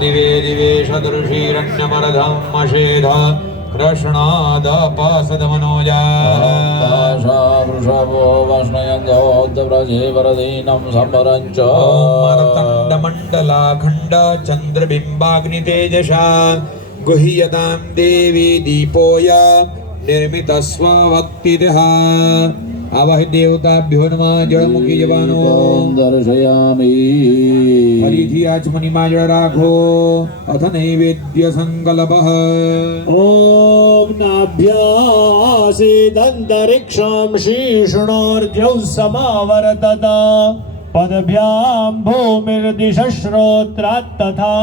दिवे दिवे सदृशीरण्यमरधमषेध कृष्णादपासदमनोजाशा वृषभो वष्णयन्दवौद्धव्रजेवरदीनं सम्परञ्च मर्तण्डमण्डलाखण्ड चन्द्रबिम्बाग्नितेजसा गुह्यतां देवी दीपोया निर्मितस्वभक्तितः आवहि देवताभ्यो नमः જળમુખી જવાનો દર્શયામિ ફરીથી આચમનીમાં જળ રાખો અથ નૈવેદ્ય સંકલ્પ ॐ नाभ्यासीदन्तरिक्षं शीर्ष्णोर्द्यौ समावर्तत पदभ्यां भूमिर्दिशश्रोत्रात् तथा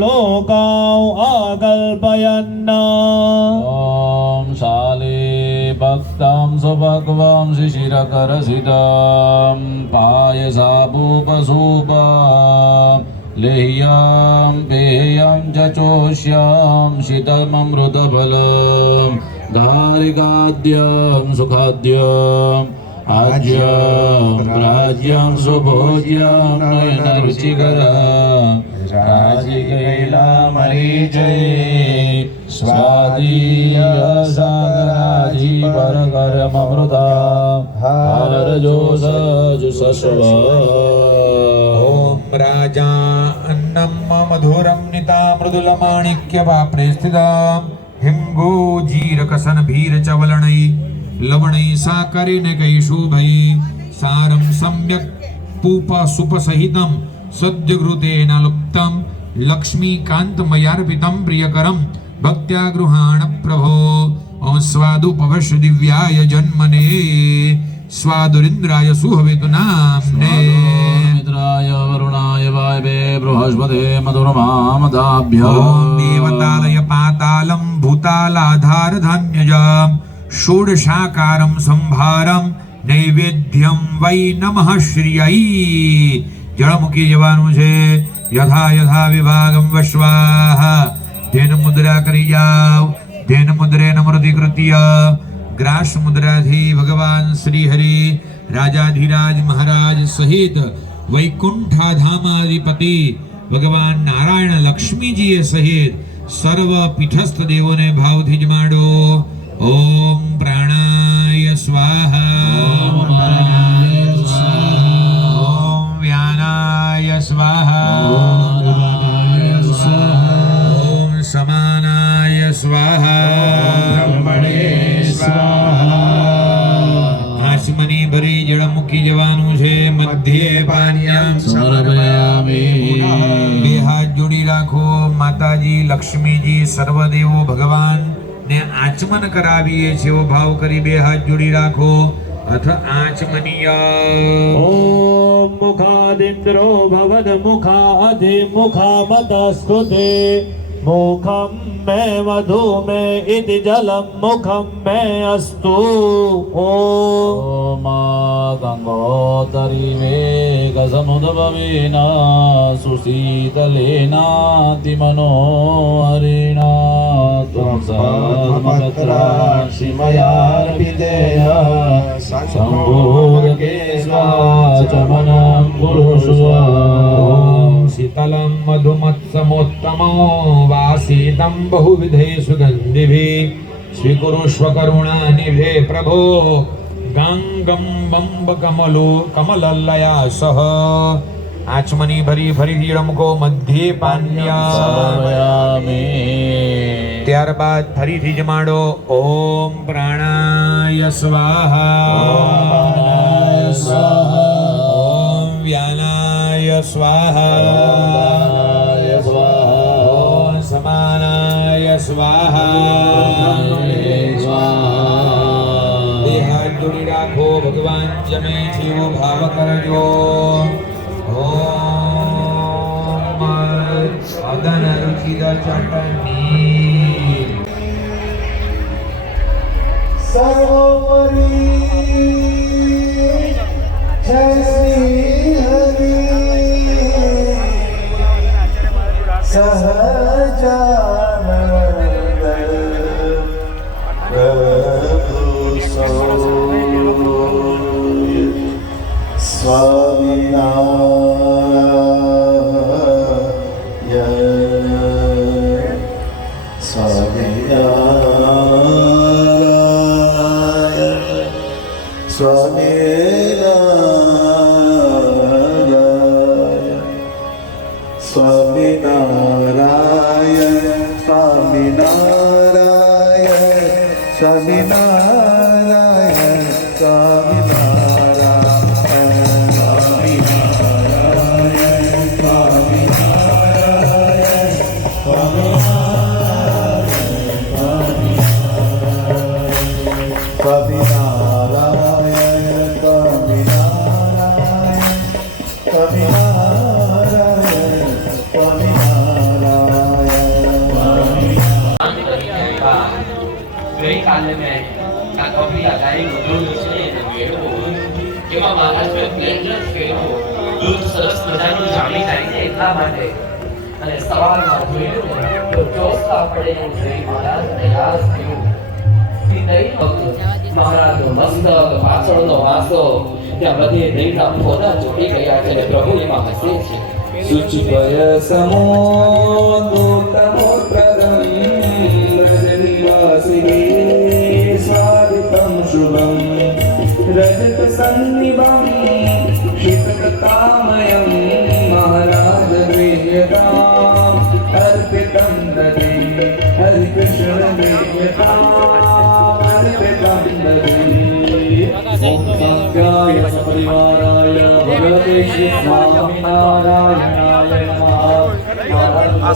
लोकाौ आकल्पयन् ॐ शाले भक्तं सुभगवं शिशिरकरसितं पायसापूपसूप लेह्यं पेयं च चोष्यं शीतममृतफलं धारिकाद्यं सुखाद्यम् आज्यं राज्यं सुभोज्यं नयनरुचिकरम् રાજી ગયેલા મરી જય સ્વાદીય સાગરાજી પર કર્મ અમૃતા હર જો સજ સસ્વ ઓમ રાજા અન્નમ મધુરમ નિતા મૃદુલ માણિક્ય વાપરે સ્થિતા હિંગો જીરકસન ભીર ચવલણઈ લવણૈ સાકરિને કૈશુભૈ સારમ સમ્યક પૂપા સુપસહિતમ શુદ્ધઘૃતેન લુપ્તમ લક્ષ્મીકાંતમયાર્પિતમ પ્રિયકરમ ભક્ત્યા ગૃહાણ પ્રભો ઓમ સ્વાદુ પવશ દિવ્યાય જન્મને સ્વાદુરિન્દ્રાય સુહવિતુનામને મિત્રાય વરુણાય વાયવે બૃહસ્પતે મધુરમામદાભ્ય ઓમ દેવતાલય પાતાલમ ભૂતાલાધાર ધાન્યજામ ષોડશાકારમ સંભારમ નૈવેદ્યમ વૈ નમઃ શ્રિયૈ જળ મૂકી જવાનું છે યથા યથા વિભાગમ વશ્વાહ ધ્યેન મુદ્રા કરી જાવ ધ્યેન મુદ્રે નમૃતિ કૃત્ય ગ્રાસ મુદ્રાથી ભગવાન શ્રી હરિ રાજાધિરાજ મહારાજ સહિત વૈકુંઠાધામાધિપતિ ભગવાન નારાયણ લક્ષ્મીજીએ સહિત સર્વ પીઠસ્થ દેવોને ભાવથી જ માંડો ઓમ પ્રાણાય લક્ષ્મીજી સર્વદેવો ભગવાન ને આચમન કરાવીએ છે એવો ભાવ કરી બે હાથ જોડી રાખો અથ આચમનીય ઓમ મુખાદિન્દ્રો ભવદ મુખા મુખા મુખાધિ મુખામતસ્તુતે મુખમ मे मधु मे इति जलं मुखं मे अस्तु ॐ ॐ गङ्गोत्तरी वेगसमुद्भवेन सुशीतलेनातिमनोहरिणा त्वं सर्वपत्राक्षिमयार्पितेय सम्भोगके स्वाचमनं कुरुष्व ॐ शीतलं मधुमत्समोत्तमो वासीतं बहुविधे सुगन्धिभिः स्वीकुरुष्व करुणानिभे प्रभो ગંગમ બંબ કમલો કમલલયા સહ આચમની ભરી ફરીથી રમકો મધ્યે પાન્યા समर्पयामि ત્યારબાદ ફરીથી જમાડો ઓમ પ્રાણાય સ્વાહા પ્રાણાય સ્વાહા. ઓમ વ્યાનાય સ્વાહા य स्वाहा ઓમ સમાનાય સ્વાહા બે હાથ જોડી રાખો ભગવાન જમે છે એવો ભાવ કરજો ઓમ અદન રુચિર ચટણી સરોવરી જય શ્રી Gracias. ગઈકાલે મેં કાકોપી આધારે નોંધણી છે એમાં મહારાષ્ટ્ર વ્યંજન ત્યાં બધે દહીંના ગયા છે પ્રદમ રજની આ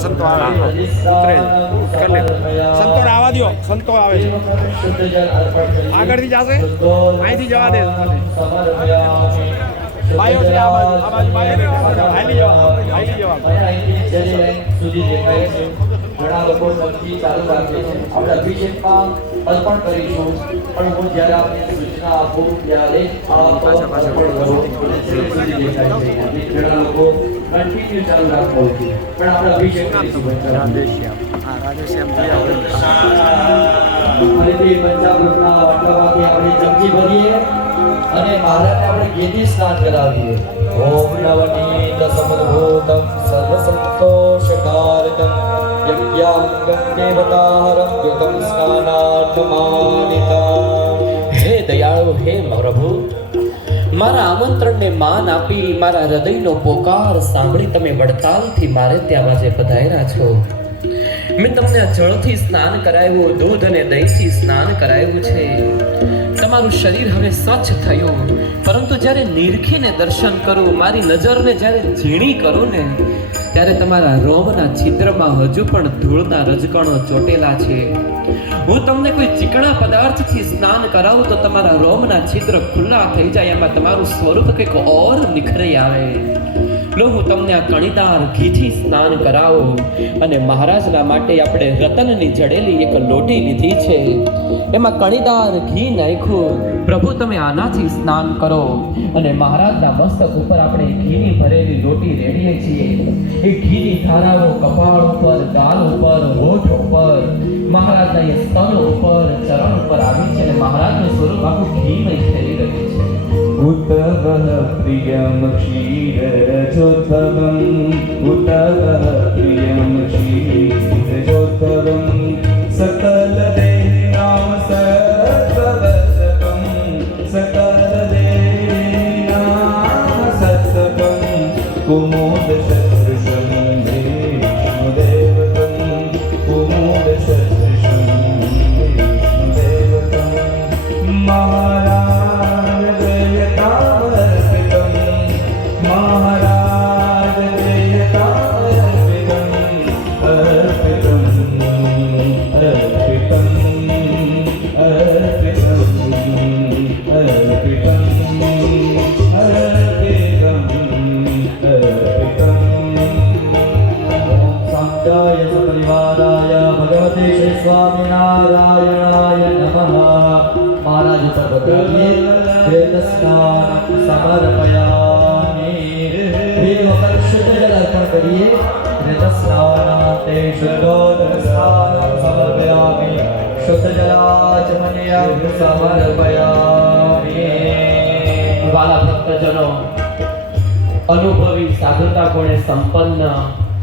સંતો આવે આવવા દો સંતો આવે છે આગળથી જશે અહીંથી જવા દે બાયો છે આ બાજુ આ બાજુ બાયો હાલી જવા હાલી જવા સુધી ઘણા લોકો નક્કી ચાલુ રાખે છે આપણે અભિષેકમાં અર્પણ કરીશું પણ હું જ્યારે આપને સૂચના આપું ત્યારે ઘણા લોકો કન્ટિન્યુ ચાલુ રાખવું છે પણ આપણે અભિષેક અને તે ભરીએ અને મહારાજને આપણે ગેદી સ્નાન કરાવીએ ઓમ નવનીત યજ્ઞાંગમ દેવતારભ્યતમ સ્નાનાર્થમાનિતા હે દયાળુ હે પ્રભુ મારા આમંત્રણને માન આપી મારા હૃદયનો પોકાર સાંભળી તમે વડતાલથી મારે ત્યાં જે પધાર્યા છો મેં તમને જળથી સ્નાન કરાવ્યું દૂધ અને દહીંથી સ્નાન કરાવ્યું છે તમારું શરીર હવે સ્વચ્છ થયું પરંતુ જ્યારે નિરખીને દર્શન કરું મારી નજરને જ્યારે ઝીણી કરું ને ત્યારે તમારા રોમના છિદ્રમાં હજુ પણ ધૂળના રજકણો ચોટેલા છે હું તમને કોઈ ચીકણા પદાર્થથી સ્નાન કરાવું તો તમારા રોમના છિદ્ર ખુલ્લા થઈ જાય એમાં તમારું સ્વરૂપ કંઈક ઓર નિખરી આવે લો હું તમને આ કણીદાર ઘીથી સ્નાન કરાવો અને મહારાજના માટે આપણે રતનની જડેલી એક લોટી લીધી છે એમાં કણીદાર ઘી નાખ્યું પ્રભુ તમે આનાથી સ્નાન કરો અને મહારાજના મસ્તક ઉપર આપણે ઘીની ભરેલી લોટી રેડીએ છીએ એ ઘીની ધારાઓ કપાળ ઉપર ગાલ ઉપર હોઠ ઉપર મહારાજના એ સ્તન ઉપર ચરણ ઉપર આવી છે અને મહારાજનું સ્વરૂપ આખું ઘીમય થઈ રહ્યું છે ഉത്തവ പ്രിയമക്ഷീരചോത്തമം ഉത്തവ പ്രിയമക്ഷീര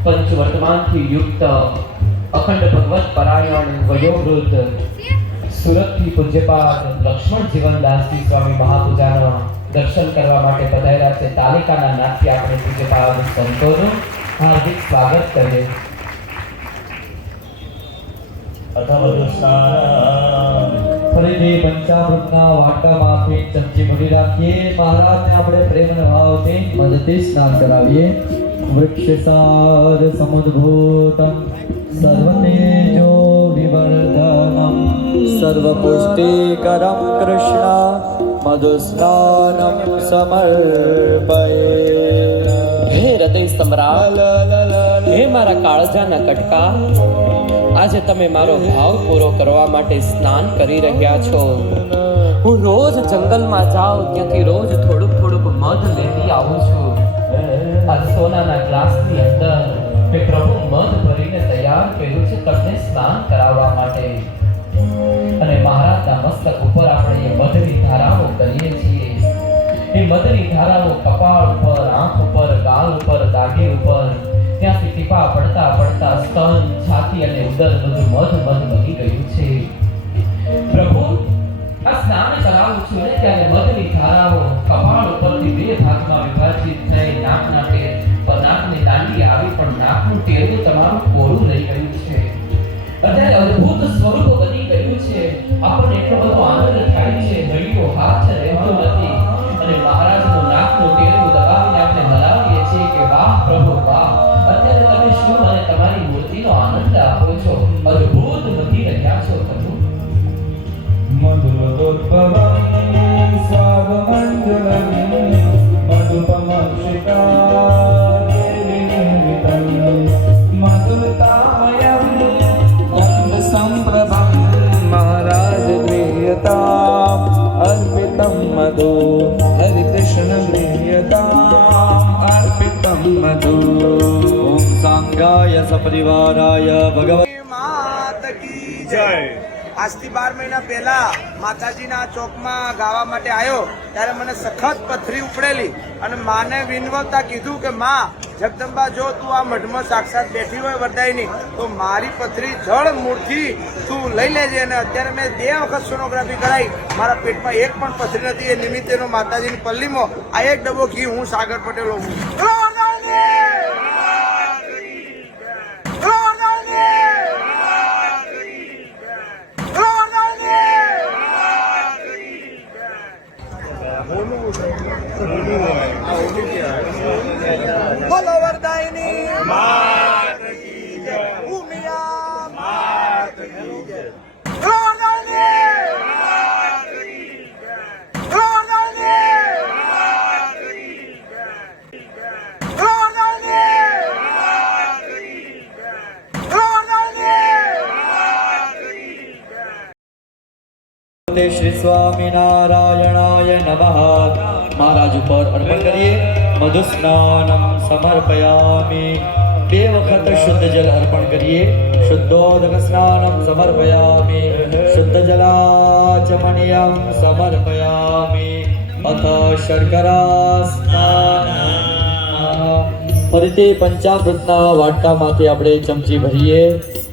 પંચવર્તમાનથી યુક્ત અખંડ ભગવત પરાયણ વયોવૃદ્ધ સુરતથી પૂજ્યપાદ લક્ષ્મણ જીવનદાસજી સ્વામી મહાપૂજાના દર્શન કરવા માટે પધાર્યા છે તાલિકાના નાટ્ય આપણે પૂજ્યપાદ સંતોનું હાર્દિક સ્વાગત કરીએ આપણે રાખીએ આપણે પ્રેમ ભાવથી મદદથી સ્નાન કરાવીએ वृक्षसारसमुद्भूतं सर्वतेजो विवर्धनं सर्वपुष्टिकरं कृष्ण मधुस्नानं समर्पये હે હૃદય સમ્રાટ હે મારા કાળજાના કટકા આજે તમે મારો ભાવ પૂરો કરવા માટે સ્નાન કરી રહ્યા છો હું રોજ જંગલમાં જાઉં ત્યાંથી રોજ થોડુંક થોડુંક મધ લેતી આવું છું આ સોનાના ગ્લાસની અંદર કે પ્રભુ મધ ભરીને તૈયાર કર્યું છે તમને સ્નાન કરાવવા માટે અને મહારાજના મસ્તક ઉપર આપણે એ મધની ધારાઓ કરીએ છીએ એ મધની ધારાઓ કપાળ ઉપર આંખ ઉપર ગાલ ઉપર દાઢી ઉપર ત્યાંથી ટીપા પડતા પડતા સ્તન છાતી અને ઉદર બધું મધ મધ બની ગયું છે પ્રભુ આ સ્નાન કરાવું છું ને ત્યારે મધની ધારાઓ કપાળ ઉપરથી બે ભાગમાં વિભાજિત થઈ ટેરવું તમારું કોરું રહી ગયું છે અત્યારે અદ્ભુત સ્વરૂપ બની ગયું છે આપણને એટલો બધો આનંદ થાય છે ઘડીઓ હાથ રહેતો નથી અને મહારાજનું નાકનું ટેરવું દબાવીને આપણે હલાવીએ છીએ કે વાહ પ્રભુ વાહ અત્યારે તમે શું અને તમારી મૂર્તિનો આનંદ આપો છો અદ્ભુત બની રહ્યા છો તમે મધુર દોત્પવન સાવ મંગલમ સપરિવારાય ભગવતી આજથી બાર મહિના પહેલા માતાજીના ચોકમાં ગાવા માટે આવ્યો ત્યારે મને સખત પથરી ઉપડેલી અને માને વિનવતા કીધું કે માં જગદંબા જો તું આ મઢમાં સાક્ષાત બેઠી હોય વરદાયની તો મારી પથરી જળ મૂળથી તું લઈ લેજે અને અત્યારે મેં બે વખત સોનોગ્રાફી કરાવી મારા પેટમાં એક પણ પથરી નથી એ નિમિત્તેનો માતાજીની પલ્લીમાં આ એક ડબ્બો ઘી હું સાગર પટેલો હું સ્વામિનારાયણાય નમઃ મહારાજ ઉપર અર્પણ કરીએ મધુસ્નાનમ સમર્પયામી બે વખત શુદ્ધ જલ અર્પણ કરીએ શુદ્ધોદક સ્નાનમ સમર્પયામી શુદ્ધ જલાચમણિયમ સમર્પયામી અથ શર્કરા સ્નાન ફરીથી પંચામૃતના વાટકામાંથી આપણે ચમચી ભરીએ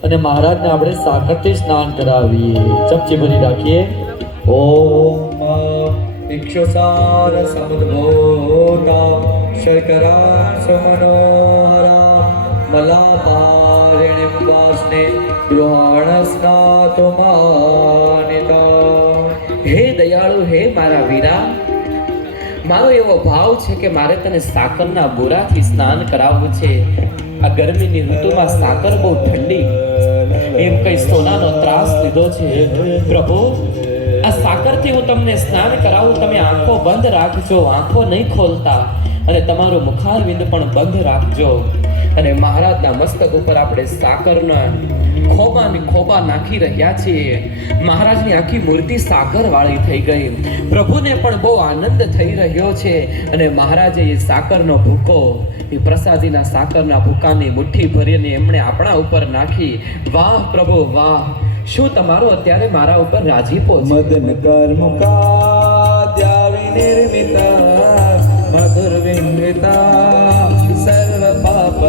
અને મહારાજને આપણે સાકરથી સ્નાન કરાવીએ ચમચી ભરી રાખીએ ॐ इक्षुसारसमुद्भूता शर्करा सुमनोहरा मलापारिणिं वास्ने गृहाणस्नातुमानिता હે દયાળુ હે મારા વીરા મારો એવો ભાવ છે કે મારે તને સાકરના બોરાથી સ્નાન કરાવવું છે આ ગરમીની ઋતુમાં સાકર બહુ ઠંડી એમ કઈ સોનાનો ત્રાસ લીધો છે પ્રભુ આ સાકરથી હું તમને સ્નાન કરાવું તમે આંખો બંધ રાખજો આંખો નહીં ખોલતા અને તમારું મુખારવિંદ પણ બંધ રાખજો અને મહારાજના મસ્તક ઉપર આપણે સાકરના ખોબા ને ખોબા નાખી રહ્યા છીએ મહારાજની આખી મૂર્તિ સાકર વાળી થઈ ગઈ પ્રભુને પણ બહુ આનંદ થઈ રહ્યો છે અને મહારાજે એ સાકરનો ભૂકો એ પ્રસાદીના સાકરના ભૂકાની મુઠ્ઠી ભરીને એમણે આપણા ઉપર નાખી વાહ પ્રભુ વાહ શું તમારો અત્યારે મારા ઉપર રાજીપો મદન કર મુકા દ્યાવી નિર્મિતા મધુર વિમૃતા સર્વ પાપ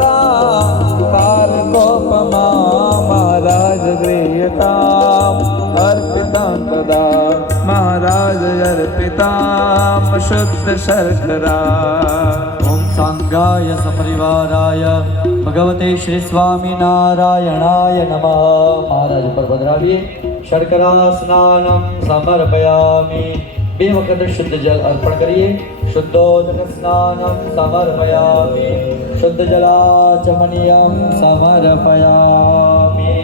તાર કોપમાં મહારાજ ગ્રેયતા અર્પિતાં મહારાજ અર્પિતા શુદ્ધ શર્કરા ગાય સપરિવારાય ભગવતે શ્રી સ્વામી નારાયણાય નમઃ મહારાજ ઉપર પધરાવીએ શર્કરા સ્નાનમ સમર્પયામી બે વખત શુદ્ધ જલ અર્પણ કરીએ શુદ્ધોદક સ્નાનમ સમર્પયામી શુદ્ધ જલાચમનીયમ સમર્પયામી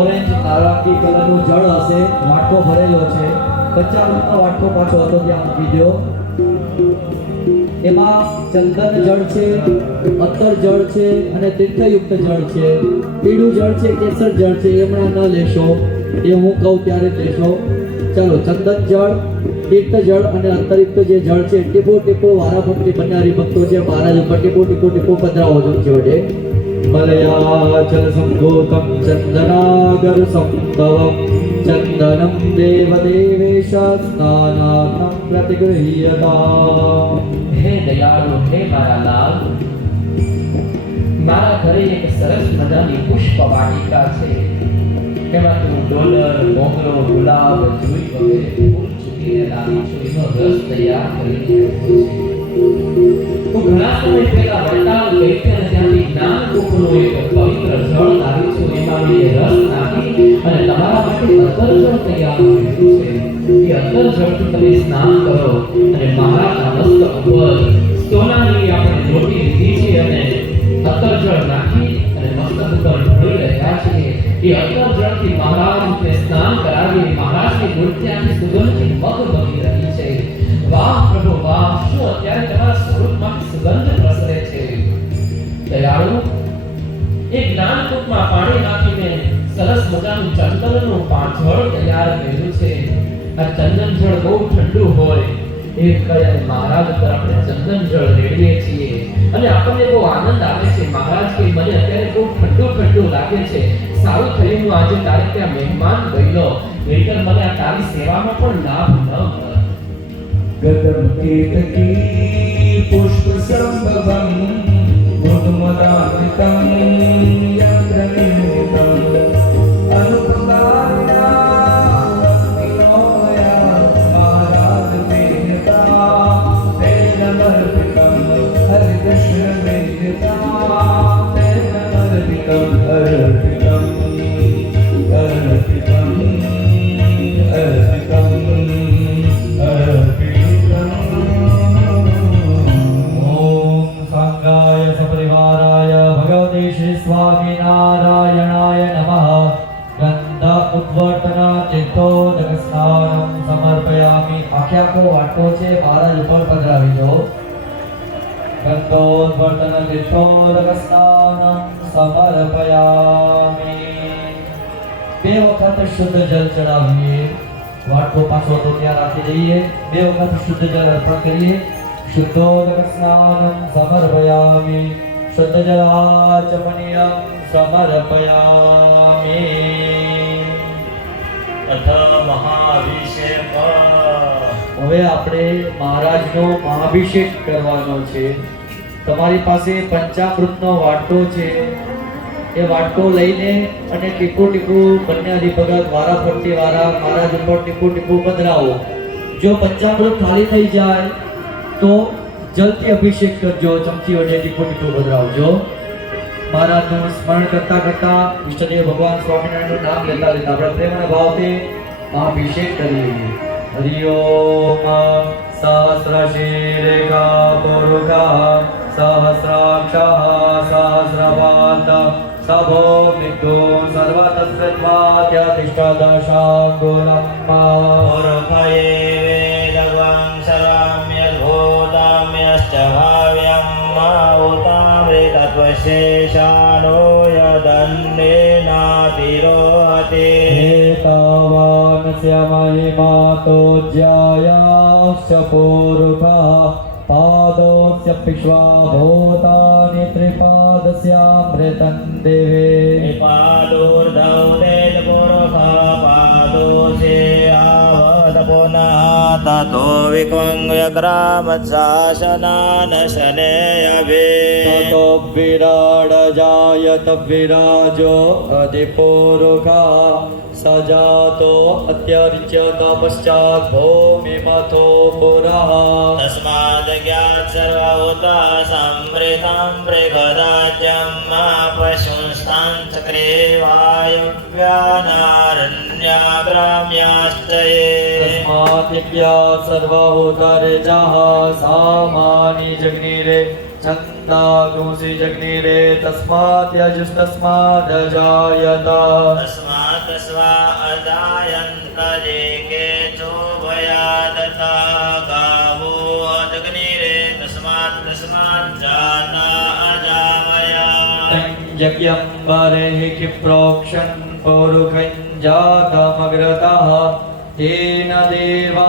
ઓરેન્જ નારંગી કલરનું જળ હશે વાટકો ભરેલો છે પંચાવનનો આઠો પાછો હતો ત્યાં મૂકી દો એમાં ચંદન જળ છે અત્તર જળ છે અને તીર્થયુક્ત જળ છે પીળું જળ છે કેસર જળ છે એ હમણાં ન લેશો એ હું કહું ત્યારે લેશો ચાલો ચંદન જળ તીર્થ જળ અને અંતરિક્ત જે જળ છે ટીપો ટીપો વારાફરતી બનારી ભક્તો છે મહારાજ ઉપર ટીપો ટીપો ટીપો પધરાવો છો વડે મલયા જળ સંગોતમ ચંદનાગર સંતવમ चन्दनं देवदेवेशस्नानाथं प्रतिगृह्यता હે દયાળુ હે મારા લાલ મારા ઘરે એક સરસ મજાની પુષ્પ વાટિકા છે એમાં તું ડોલર મોગરો ગુલાબ જુઈ વગેરે ફૂલ મૂકીને દાદી રસ તૈયાર કરીને મૂકું છું હું ઘણા સમય પહેલા વડતાલ ગઈ અને ત્યાંથી જ્ઞાન કોકનો એક પવિત્ર જળ દાદી છોડીમાં મેં રસ નાખી અને તમારા માટે અંતર જળ તૈયાર કર્યું છે એ અંતર જળથી તમે સ્નાન કરો અને મારા મસ્તક ઉપર સોનાની આપણે લોટી લીધી છે અને અંતર જળ નાખી અને મસ્તક ઉપર ભળી રહ્યા છીએ એ અગર જળથી મહારાજને સ્નાન કરાવી મહારાજની મૂર્ત્યાની સુગંધથી મગ બની રહી છે વાહ પ્રભુ વાહ શું અત્યારે તમારા સ્વરૂપમાં સુગંધ પ્રસરે છે દયાળુ એક જ્ઞાન કૂપમાં પાણી નાખીને સરસ મજાનું ચંદનનું પાંજળ તૈયાર કર્યું છે આ ચંદન જળ બહુ ઠંડુ હોય એ કયા મહારાજ પર આપણે ચંદન જળ રેડીએ છીએ અને આપણને બહુ આનંદ આવે છે મહારાજ કે મને અત્યારે બહુ ઠંડુ ભાગ્ય છે સારું થયું હું આજે તારે ત્યાં મહેમાન બન્યો નહીતર મને આ તારી સેવામાં પણ લાભ ન ગતમ કેતકી પુષ્પ સંભવમ ગુણમદાતમ યત્ર નિમિતમ અનુપ આખે આખો વાટો છે મહારાજ ઉપર પધરાવી દો ગંધો વર્તન તીર્થોદકસ્નાન સમર્પયામિ બે વખત શુદ્ધ જલ ચડાવીએ વાટકો પાછો તો ત્યાં રાખી દઈએ બે વખત શુદ્ધ જલ અર્પણ કરીએ શુદ્ધોદકસ્નાન સમર્પયામિ શુદ્ધ જલાચમનીયમ સમર્પયામિ અથ મહાભિષેક હવે આપણે મહારાજનો મહાભિષેક કરવાનો છે તમારી પાસે પંચામૃતનો વાટકો છે એ વાટકો લઈને અને ટીપુ ટીપુ બંને દીપગત વારા ફરતી વારા મહારાજ ઉપર ટીપુ ટીપુ પધરાવો જો પંચામૃત ખાલી થઈ જાય તો જલ્દી અભિષેક કરજો ચમચી વડે ટીપુ ટીપુ પધરાવજો મહારાજનું સ્મરણ કરતા કરતા ઈષ્ટદેવ ભગવાન સ્વામિનારાયણનું નામ લેતા લેતા આપણે પ્રેમના ભાવથી મહાભિષેક કરી લઈએ हरि सहस्रशीरिका पुरुकः सहस्राक्षः सहस्रपात स भो विदो सर्वतन्त्रमात्य एतावानस्य महिमातो ज्यायाश्च पूर्वः पादोऽस्य पिष्वा भूतानि त्रिपादस्यामृतं दिवे पादोर्धौ वेदपुरुषः पादोषे आवत पुनः ततो ततो विराड जायत विराजो विराजोऽधिपोरुगः स जातो अत्यर्च तपश्चात् भूमिमथो पुरः तस्माद् ज्ञात् सर्वता सामृतां मृगदाज्यं मा पशुस्तां चक्रीवायुव्यानारन् ये तस्मात् यज्ञा सर्वहोतर्जः सामानि जग्निरे छन्दागुंसि जग्निरे तस्मात् यजुस्तस्मात् जायत तस्मात् स्वा अजायन्त ये केचोभया दत्ता गावो अजग्निरे तस्मात् तस्मात् जाता अजामया यज्ञं बरेः प्रोक्षन् पौरुखं जातमग्रतः तेन देवा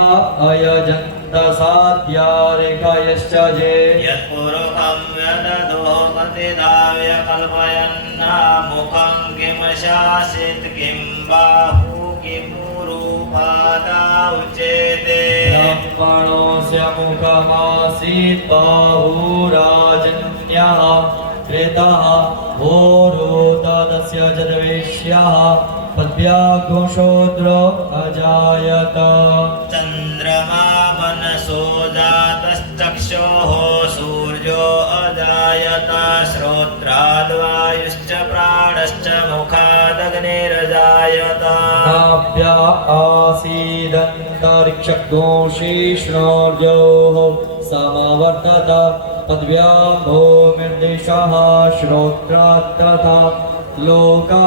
अयजन्त साध्यारेखयश्च जे यत्पुरुषं व्यदधो प्रतिधाव्य कल्पयन्ना मुखं किं शासित किं बाहु किमुरुपादा उच्यते ब्रह्मणोऽस्य मुखमासीत् बाहुराजन्यः कृतः भोरोदस्य जदवेश्यः पद्व्या अजायत चन्द्रमा मनसो जातश्चक्षोः सूर्यो अजायत श्रोत्राद्वायुश्च प्राणश्च मुखादग्निरजायता जायता। आसीदन्तरिक्षोषी श्रोर्यो समवर्तत पद्व्या भूमिर्दिशः श्रोत्रात् तथा लोका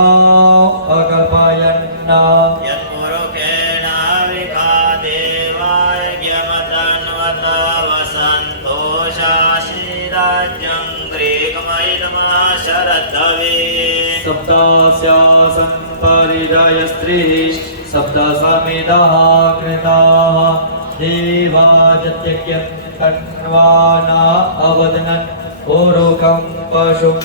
अकल्पयन्ना यत्पुरुषेणाविका देवायज्ञमतन्वत वसन्तोषाशीराज्यं ग्रीकमयितमः शरद्धवे सप्तास्यासन् परिदयस्त्रीः सप्तसमिदः कृताः देवाजत्यज्ञं तन्वाना अवदनन् ऊरुकं पशुं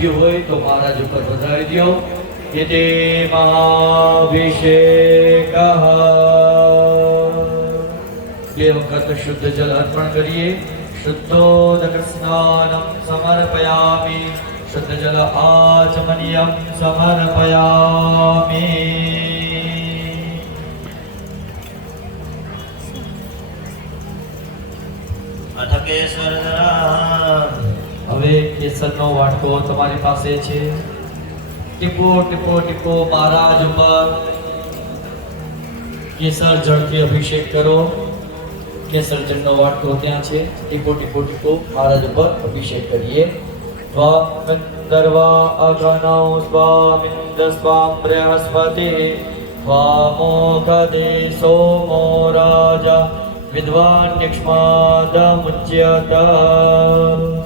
થયું હોય તો મહારાજ ઉપર વધારી દો યતે મહાભિષેક બે વખત શુદ્ધ જલ અર્પણ કરીએ શુદ્ધોદક સ્નાનમ સમર્પયામિ શુદ્ધ જલ આચમનીયમ સમર્પયામિ બેસનનો વાટકો તમારી પાસે છે ટીપો ટીપો ટીપો મહારાજ ઉપર કેસર જળથી અભિષેક કરો કેસર જળનો વાટકો ત્યાં છે ટીપો ટીપો ટીપો મહારાજ ઉપર અભિષેક કરીએ ગર્વા અઘનૌ સ્વામિન્દ સ્વામ બૃહસ્પતિ સ્વામોખદે સોમો રાજા વિદ્વાન્યક્ષ્માદમુચ્યતા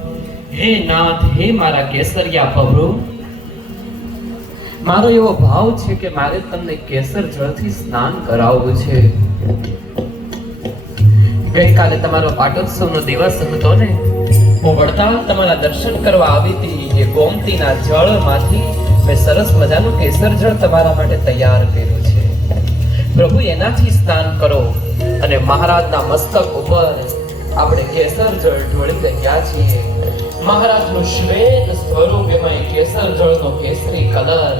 હે નાથ હે મારા કેસરિયા પ્રભુ મારો એવો ભાવ છે કે મારે તમને કેસર જળથી સ્નાન કરાવવું છે ગઈકાલે તમારો પાટોત્સવનો દિવસ હતો ને હું વડતાલ તમારા દર્શન કરવા આવી હતી જે ગોમતીના જળમાંથી મેં સરસ મજાનું કેસર જળ તમારા માટે તૈયાર કર્યું છે પ્રભુ એનાથી સ્નાન કરો અને મહારાજના મસ્તક ઉપર આપણે કેસર જળ ઢોળી રહ્યા છીએ મહારાજનું શ્વેત સ્વરૂપ એમાં કેસર જળનો કેસરી કલર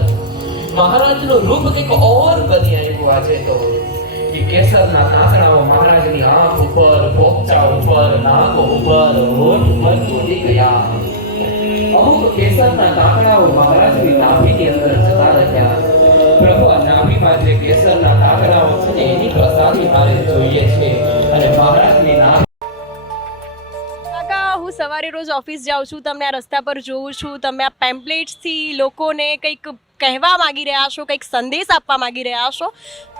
મહારાજનું રૂપ કંઈક ઓર બની આવ્યું આજે તો કે કેસરના તાતણાઓ મહારાજની આંખ ઉપર પોપચા ઉપર નાક ઉપર હોઠ ઉપર તૂટી ગયા અમુક કેસરના તાતણાઓ મહારાજની નાભીની અંદર જતા રહ્યા પ્રભુ આ નાભીમાં જે કેસરના તાતણાઓ છે એની પ્રસાદી મારે જોઈએ છે અને મહારાજની નાભી હું સવારે રોજ ઓફિસ જાઉં છું તમને આ રસ્તા પર જોઉં છું તમે આ પેમ્પલેટ્સથી લોકોને કંઈક કહેવા માગી રહ્યા છો કંઈક સંદેશ આપવા માગી રહ્યા છો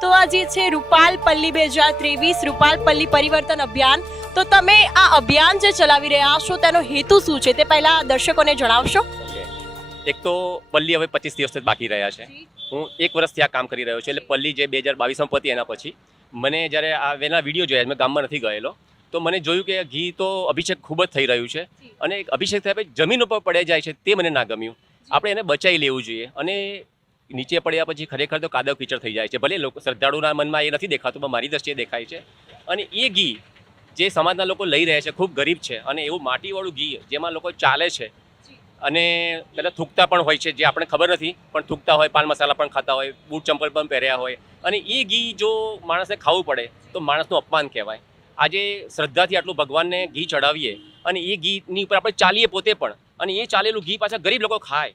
તો આ જે છે રૂપાલ પલ્લી બે હજાર ત્રેવીસ રૂપાલ પલ્લી પરિવર્તન અભિયાન તો તમે આ અભિયાન જે ચલાવી રહ્યા છો તેનો હેતુ શું છે તે પહેલાં દર્શકોને જણાવશો એક તો પલ્લી હવે પચીસ દિવસથી બાકી રહ્યા છે હું એક વર્ષથી આ કામ કરી રહ્યો છું એટલે પલ્લી જે બે હજાર બાવીસમાં પતી એના પછી મને જ્યારે આ વેના વિડીયો જોયા મેં ગામમાં નથી ગયેલો તો મને જોયું કે ઘી તો અભિષેક ખૂબ જ થઈ રહ્યું છે અને અભિષેક થયા જમીન ઉપર પડે જાય છે તે મને ના ગમ્યું આપણે એને બચાવી લેવું જોઈએ અને નીચે પડ્યા પછી ખરેખર તો કાદવ કીચડ થઈ જાય છે ભલે લોકો શ્રદ્ધાળુના મનમાં એ નથી દેખાતું પણ મારી દ્રષ્ટિએ દેખાય છે અને એ ઘી જે સમાજના લોકો લઈ રહ્યા છે ખૂબ ગરીબ છે અને એવું માટીવાળું ઘી જેમાં લોકો ચાલે છે અને પહેલાં થૂકતા પણ હોય છે જે આપણે ખબર નથી પણ થૂકતા હોય પાન મસાલા પણ ખાતા હોય બૂટ ચંપલ પણ પહેર્યા હોય અને એ ઘી જો માણસે ખાવું પડે તો માણસનું અપમાન કહેવાય આજે શ્રદ્ધાથી આટલું ભગવાનને ઘી ચડાવીએ અને એ ઘીની ઉપર આપણે ચાલીએ પોતે પણ અને એ ચાલેલું ઘી પાછા ગરીબ લોકો ખાય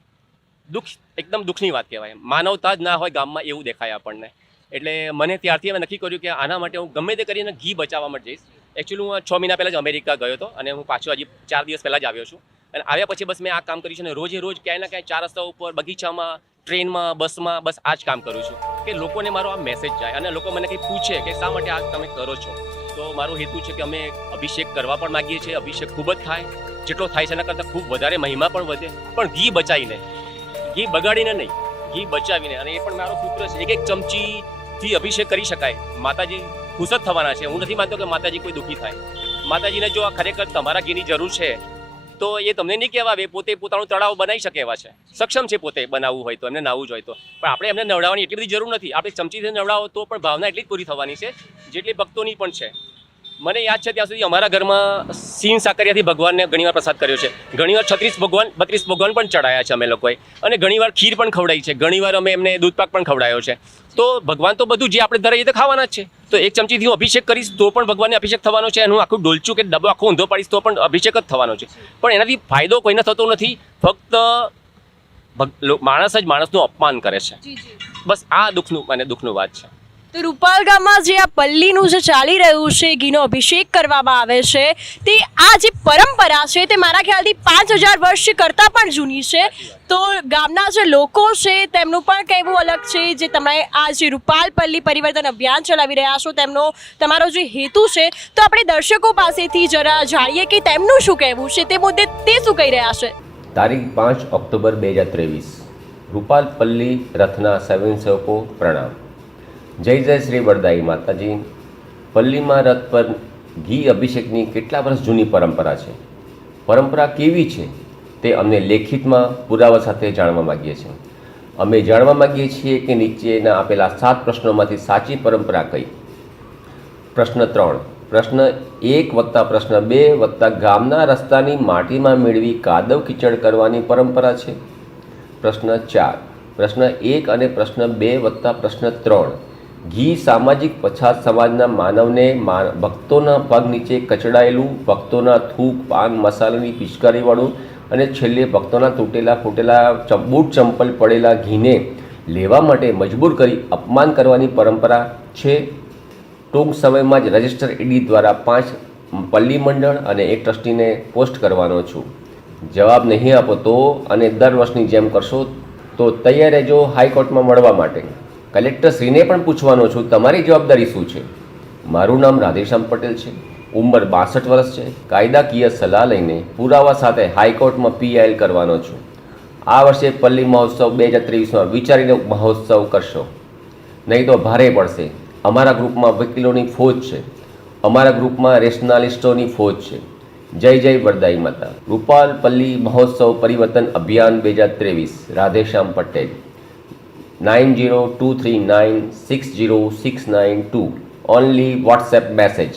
દુઃખ એકદમ દુઃખની વાત કહેવાય માનવતા જ ના હોય ગામમાં એવું દેખાય આપણને એટલે મને ત્યારથી મેં નક્કી કર્યું કે આના માટે હું ગમે તે કરીને ઘી બચાવવા માટે જઈશ એકચ્યુઅલી હું છ મહિના પહેલાં જ અમેરિકા ગયો હતો અને હું પાછો હજી ચાર દિવસ પહેલાં જ આવ્યો છું અને આવ્યા પછી બસ મેં આ કામ કર્યું છે અને રોજે રોજ ક્યાંય ના ક્યાંય ચાર રસ્તા ઉપર બગીચામાં ટ્રેનમાં બસમાં બસ આ જ કામ કરું છું કે લોકોને મારો આ મેસેજ જાય અને લોકો મને કંઈ પૂછે કે શા માટે આ તમે કરો છો તો મારો હેતુ છે કે અમે અભિષેક કરવા પણ માગીએ છીએ અભિષેક ખૂબ જ થાય જેટલો થાય છે એના કરતાં ખૂબ વધારે મહિમા પણ વધે પણ ઘી બચાવીને ઘી બગાડીને નહીં ઘી બચાવીને અને એ પણ મારો સૂત્ર છે એક એક ચમચીથી અભિષેક કરી શકાય માતાજી ખુશ જ થવાના છે હું નથી માનતો કે માતાજી કોઈ દુઃખી થાય માતાજીને જો આ ખરેખર તમારા ઘીની જરૂર છે તો એ તમને નહીં કહેવાવે પોતે પોતાનું તળાવ બનાવી શકે એવા છે સક્ષમ છે પોતે બનાવવું હોય તો એમને નાવું જ હોય તો પણ આપણે એમને નવડાવવાની એટલી બધી જરૂર નથી આપણે ચમચીથી નવડાવો તો પણ ભાવના એટલી જ પૂરી થવાની છે જેટલી ભક્તોની પણ છે મને યાદ છે ત્યાં સુધી અમારા ઘરમાં સીન સાકરિયાથી ભગવાનને ઘણીવાર પ્રસાદ કર્યો છે ઘણીવાર છત્રીસ ભગવાન બત્રીસ ભગવાન પણ ચડાયા છે અમે લોકોએ અને ઘણીવાર ખીર પણ ખવડાવી છે ઘણીવાર અમે એમને દૂધપાક પણ ખવડાયો છે તો ભગવાન તો બધું જે આપણે ધરાઈએ તો ખાવાના જ છે તો એક ચમચીથી હું અભિષેક કરીશ તો પણ ભગવાનને અભિષેક થવાનો છે અને હું આખું ડોલચું કે ડબ્બો આખો ઊંધો પાડીશ તો પણ અભિષેક જ થવાનો છે પણ એનાથી ફાયદો કોઈને થતો નથી ફક્ત માણસ જ માણસનું અપમાન કરે છે બસ આ દુઃખનું મને દુઃખનું વાત છે તો રૂપાલ ગામમાં જે આ પલ્લીનું જે ચાલી રહ્યું છે ઘીનો અભિષેક કરવામાં આવે છે તે આ જે પરંપરા છે તે મારા ખ્યાલથી પાંચ હજાર વર્ષ કરતાં પણ જૂની છે તો ગામના જે લોકો છે તેમનું પણ કહેવું અલગ છે જે તમે આ જે રૂપાલ પલ્લી પરિવર્તન અભિયાન ચલાવી રહ્યા છો તેમનો તમારો જે હેતુ છે તો આપણે દર્શકો પાસેથી જરા જાણીએ કે તેમનું શું કહેવું છે તે મુદ્દે તે શું કહી રહ્યા છે તારીખ પાંચ ઓક્ટોબર બે હજાર ત્રેવીસ રૂપાલ પલ્લી રથના સ્વયંસેવકો પ્રણામ જય જય શ્રી વરદાઈ માતાજી પલ્લીમાં રથ પર ઘી અભિષેકની કેટલા વર્ષ જૂની પરંપરા છે પરંપરા કેવી છે તે અમને લેખિતમાં પુરાવા સાથે જાણવા માગીએ છીએ અમે જાણવા માગીએ છીએ કે નીચેના આપેલા સાત પ્રશ્નોમાંથી સાચી પરંપરા કઈ પ્રશ્ન ત્રણ પ્રશ્ન એક વત્તા પ્રશ્ન બે વત્તા ગામના રસ્તાની માટીમાં મેળવી કાદવ કિચડ કરવાની પરંપરા છે પ્રશ્ન ચાર પ્રશ્ન એક અને પ્રશ્ન બે વત્તા પ્રશ્ન ત્રણ ઘી સામાજિક પછાત સમાજના માનવને ભક્તોના પગ નીચે કચડાયેલું ભક્તોના થૂક પાન મસાલાની પિચકારીવાળું અને છેલ્લે ભક્તોના તૂટેલા ફૂટેલા બૂટ ચંપલ પડેલા ઘીને લેવા માટે મજબૂર કરી અપમાન કરવાની પરંપરા છે ટૂંક સમયમાં જ રજિસ્ટર ઈડી દ્વારા પાંચ પલ્લી મંડળ અને એક ટ્રસ્ટીને પોસ્ટ કરવાનો છું જવાબ નહીં આપો તો અને દર વર્ષની જેમ કરશો તો તૈયાર રહેજો હાઈકોર્ટમાં મળવા માટે કલેક્ટરશ્રીને પણ પૂછવાનો છું તમારી જવાબદારી શું છે મારું નામ રાધેશ્યામ પટેલ છે ઉંમર બાસઠ વર્ષ છે કાયદાકીય સલાહ લઈને પુરાવા સાથે હાઈકોર્ટમાં પીઆઈએલ કરવાનો છું આ વર્ષે પલ્લી મહોત્સવ બે હજાર ત્રેવીસમાં વિચારીને મહોત્સવ કરશો નહીં તો ભારે પડશે અમારા ગ્રુપમાં વકીલોની ફોજ છે અમારા ગ્રુપમાં રેશનાલિસ્ટોની ફોજ છે જય જય વરદાઈ માતા રૂપાલ પલ્લી મહોત્સવ પરિવર્તન અભિયાન બે હજાર ત્રેવીસ Radheshyam Patel 90239 60692. Only WhatsApp message.